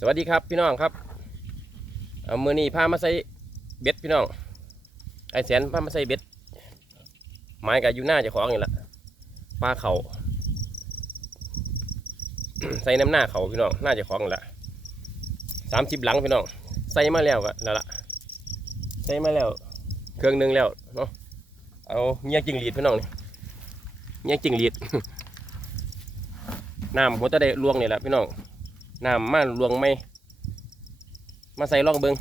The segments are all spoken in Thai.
สวัสดีครับพี่น้องครับเอามือนี้พามาใส่เบ็ดพี่น้องไอแสนพามาใส่เบ็ดไม้กับยูน้าจะของนี่แหละปลาเขาใส่น้ำหน้าเขาพี่น้องหน้าจะของนี่แหละสามสิบหลังพี่น้องใส่มาแล้วก็นั่นละใส่มาแล้วเครื่องหนึงแล้วเนาะเอาเงี้ยจิงหรีดพี่น้องนี่เงี้ยจิงหรีดน้ำหัวตะได้ลวงนี่แหละพี่น้อง น้ำมาลวงไม่ มาใส่ล่องเบิง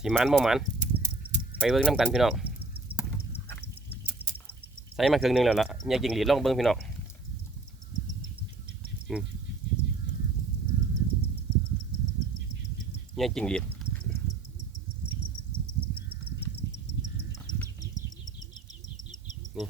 สีมันบ่มัน ไปเบิงน้ำกันพี่น้อง ใส่มาครื่งหนึงแล้วล่ะอยากจิงหลีดล่องเบิงพี่น้องอืมอยากจิงหลีดนี่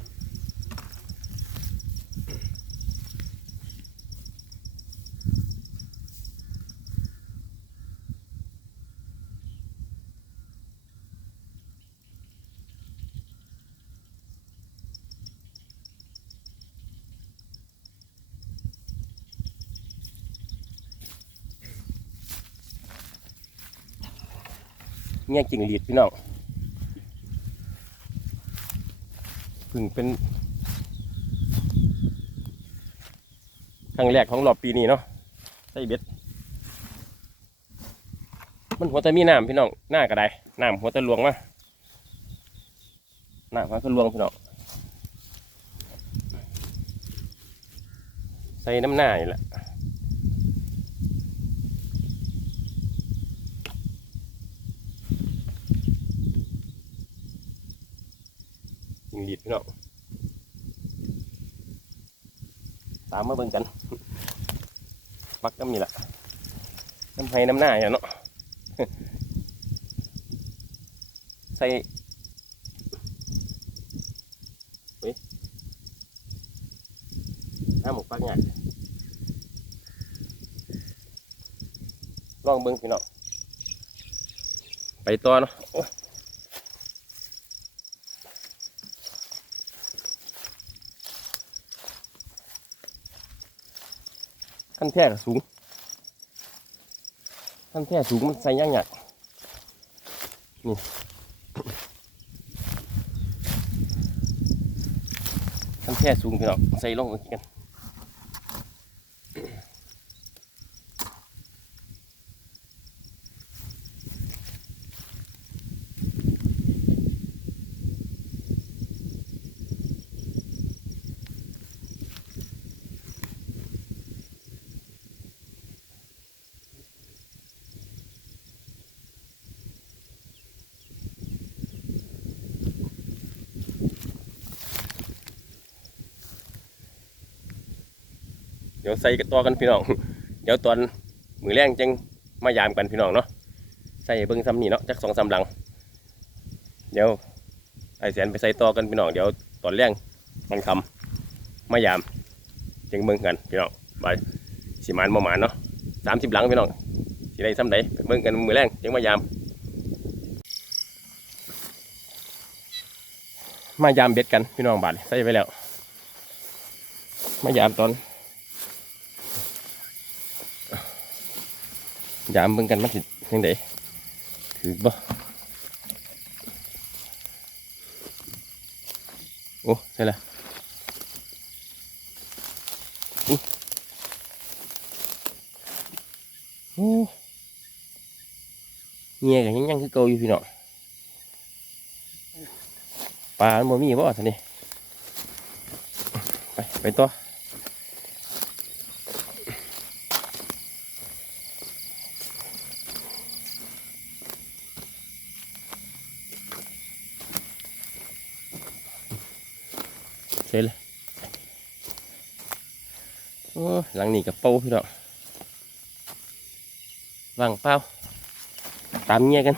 เงี้ยจิงหลีดพี่น้องพึ่งเป็นครั้งแรกของรอบปีนี้เนาะใส่เบ็ด มันหัวต่มีน้ำพี่น้องหน้ากระไดน้ำหัวต่ลวงมาน้ำหัวแต่ลวงพี่น้องใส่น้ำหน้านี่แหละ ยิงดีดพี่น้องตามมาเบิ่งกันปักน้ำนี่แหละน้ำไห้น้ำหน้าอย่างเนาะใส่เฮ้ยน้ำหมกปักง่ายลองเบิ่งพี่น้องไปต่อเนาะ ท่านแท้ก็สูง ท่านแท้สูงมันใส่ยางหยักนี่ท่านแท้สูงพี่น้องใส่ลงกัน ดี๋ยวใส่ตัวกันพี่น้อง เดี๋ยวตอนมือแรงจังมายามกันพี่น้องเนาะใส่เบิ้งซ้ำนี่เนาะจักสองสามหลัง เดี๋ยวไอแสนไปใส่ต่อกันพี่น้องเดี๋ยวตอนแรงมันคำมายามจังเบิ้งกันพี่น้องบายสีมันประมาณเนาะสามสิบหลังพี่น้องสีได้ซ้ำใดไปเบิ้งกันมือแรงจังมายาม มายามเบ็ดกันพี่น้องบาดใส่ไปแล้ว มายามตอน ยามเบิ่งกันมันสิยังไงถือบ่โอ้ใช่ละอุ๊ยโอ้เงี้ยกันยังยังคือเกาอยู่พี่น้องปลามันบ่มีบ่ท่านี่ไปไปต่อ เสร็จเลยโอ้ย หลังนี้กับเป้าพี่น้องวางเป้าตามเงี้ยกัน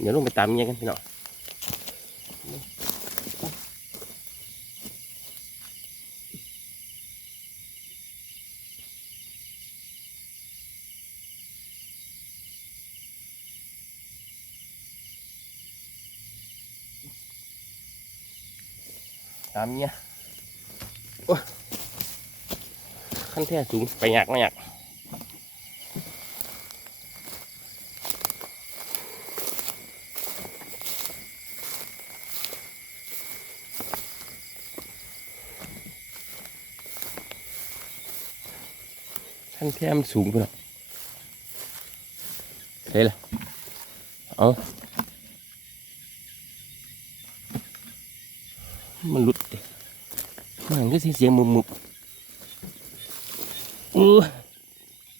เดี๋ยวลงไปตามเงี้ยกันพี่น้องตามเงี้ยโอ้ย ขั้นแท้สูงไปหยากไม่ยากขั้นแท้มันสูงไปหน่อยเฮ้ยล่ะเอามันหลุด มันก็เสียงมุมมุมอู้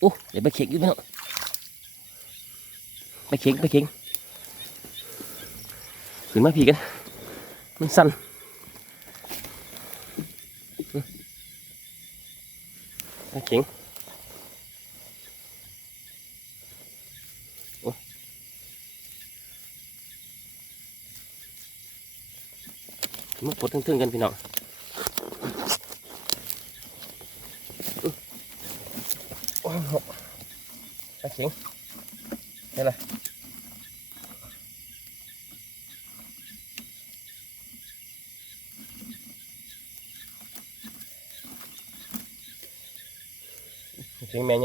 โอ้เดี๋ยวไปเข็งอยู่พี่น้องไปเข็งไปเข็งขึ้นมาผีกัน มันสั่นไปเข็งมาปวดทึ่งๆกันพี่น้อง โอ้โหไปเข็งนี่แหละเข็งแม่ให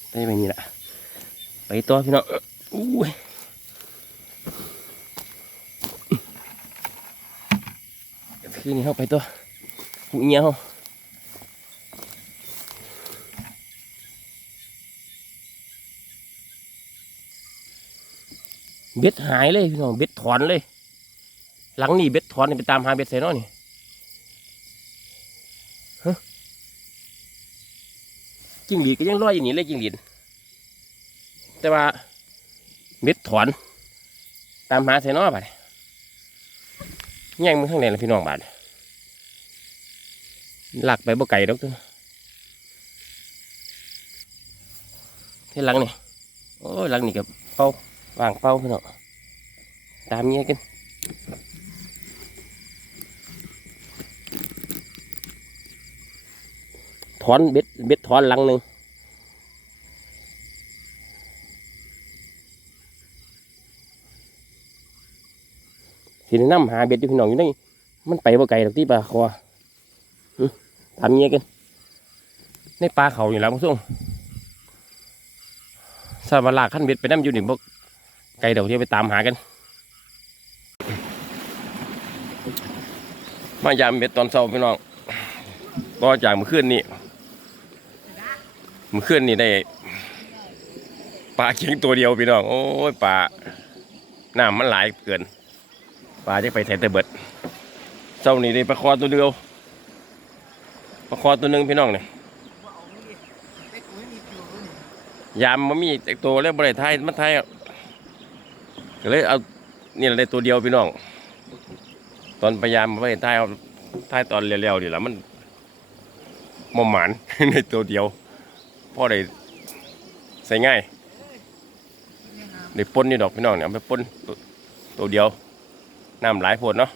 ไปใส่ตัวกันไปไปนี่แหละไปตัวพี่น้องอุ้ยคือนี่เข้าไปตัวหูเงี้ยวเบ็ดหายเลยพี่น้องเบ็ดถอนเลย หลังนี่เบ็ดถอนนี่ไปตามหาเบ็ดใส่เนาะนี่ฮะ จิ้งหรีดก็ยังลอยอยู่นี่เลยจิ้งหรีดแต่ว่าเบ็ดถอน ตามหาใส่เนาะไปแย่งมือข้างในละพี่น้องบาดหลักไปบ่ไก่ดอกเด้อที่หลังนี่โอ้ยหลังนี่กับเป้าวางเป้าพี่น้องตามเงี้ยกันถอนเบ็ด เบ็ดถอนหลังหนึ่งสิแนะนำหาเบ็ดอยู่พี่น้องอยู่นี่มันไปบ่ไกลดอกที่ปลาคอหึตามเงี้ยกันในปลาเขาอยู่แล้วมึงส่งสาบลากขั้นเบ็ดไปน้ำอยู่หนี่งบ่ไกลเดี๋ยวที่ไปตามหากัน มายามเบ็ดตอนเช้าพี่น้องก็จากเมื่อคืนนี้ มื่อคืนนี้ได้ปลาเข็งตัวเดียวพี่น้อง โอ้ยปลาหน้ำมันหลายเกิน ปลาจะไปใส่แต่เบิดเช้านี้ได้ปลาคอตัวเดียวปลาคอตัวหนึ่งพี่น้องเนี่ยยามมันมีแต่ตัวแล้วบริไทยมันไทยอะก็เลยเอานี่แหละได้ตัวเดียวพี่น้อง ตอนพยายามไม่ไทยเอาไทยตอนเร็วๆนี่แหละมันมอมหมานในตัวเดียว พ่อได้ใส่ง่ายได้ปนนี่ดอกพี่น้องเนี่ยเอาไปปนตัวเดียวน้ำหลายโพดเนาะ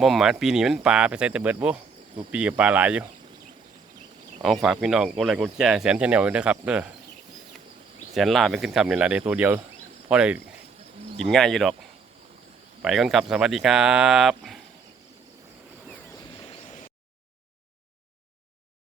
มอมหมานปีนี้มันปลาไปใส่แต่เบิดบุดูปีกับปลาหลายอยู่ เอาฝากพี่น้องกดไลค์กดแชร์แสนชนแนลด้วยครับเด้อแสนล่าไปขึ้นคำนี่แหละได้ตัวเดียวพ่อได้กินง่ายอยู่ดอก ไปกันครับสวัสดีครับ